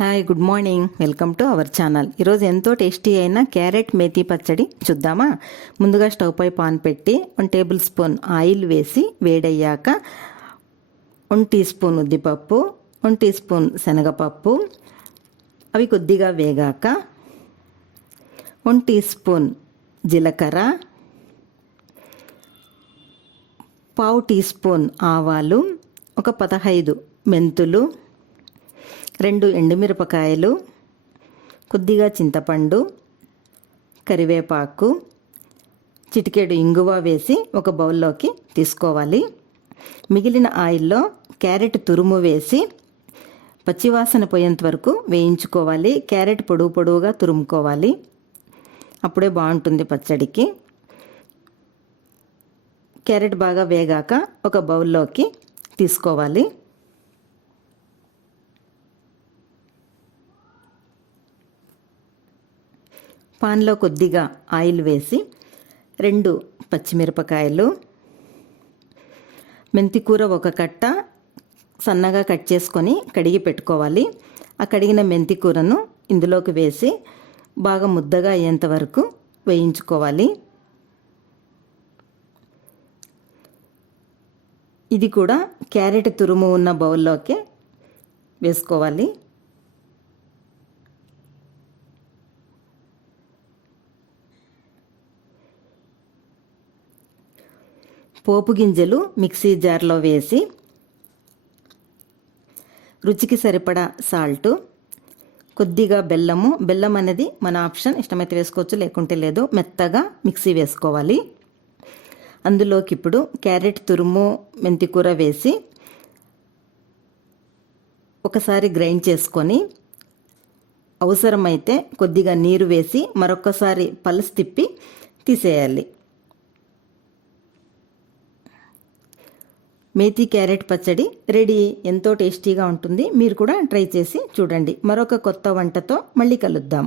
Hi, good morning. Welcome to our channel. ఈరోజు ఎంతో tasty అయిన క్యారెట్ మేతి పచ్చడి చూద్దామా. ముందుగా స్టవ్ పై పాన్ పెట్టి 1 టేబుల్ స్పూన్ ఆయిల్ వేసి వేడయ్యాక 1 టీ స్పూన్ ఉద్దిపప్పు, 1 టీ స్పూన్ శనగపప్పు, అవి కొద్దిగా వేగాక 1 టీ స్పూన్ జీలకర్ర, పావు టీ స్పూన్ ఆవాలు, ఒక 15 మెంతులు, 2 ఎండుమిరపకాయలు, కొద్దిగా చింతపండు, కరివేపాకు, చిటికెడు ఇంగువ వేసి ఒక బౌల్లోకి తీసుకోవాలి. మిగిలిన ఆయిల్లో క్యారెట్ తురుము వేసి పచ్చివాసన పోయేంత వరకు వేయించుకోవాలి. క్యారెట్ పొడుగు పొడుగుగా తురుముకోవాలి, అప్పుడే బాగుంటుంది పచ్చడికి. క్యారెట్ బాగా వేగాక ఒక బౌల్లోకి తీసుకోవాలి. పాన్లో కొద్దిగా ఆయిల్ వేసి 2 పచ్చిమిరపకాయలు, మెంతికూర 1 కట్ట సన్నగా కట్ చేసుకొని కడిగి పెట్టుకోవాలి. ఆ కడిగిన మెంతికూరను ఇందులోకి వేసి బాగా ముద్దగా అయ్యేంత వరకు వేయించుకోవాలి. ఇది కూడా క్యారెట్ తురుము ఉన్న బౌల్లోకి వేసుకోవాలి. పోపు గింజలు మిక్సీ జార్లో వేసి రుచికి సరిపడా సాల్టు, కొద్దిగా బెల్లం అనేది మన ఆప్షన్, ఇష్టమైతే వేసుకోవచ్చు లేకుంటే లేదు. మెత్తగా మిక్సీ వేసుకోవాలి. అందులోకి ఇప్పుడు క్యారెట్ తురుము, మెంతికూర వేసి ఒకసారి గ్రైండ్ చేసుకొని అవసరమైతే కొద్దిగా నీరు వేసి మరొకసారి పల్స్ తిప్పి తీసేయాలి. మేతి క్యారెట్ పచ్చడి రెడీ. ఎంతో టేస్టీగా ఉంటుంది. మీరు కూడా ట్రై చేసి చూడండి. మరొక కొత్త వంటతో మళ్ళీ కలుద్దాం.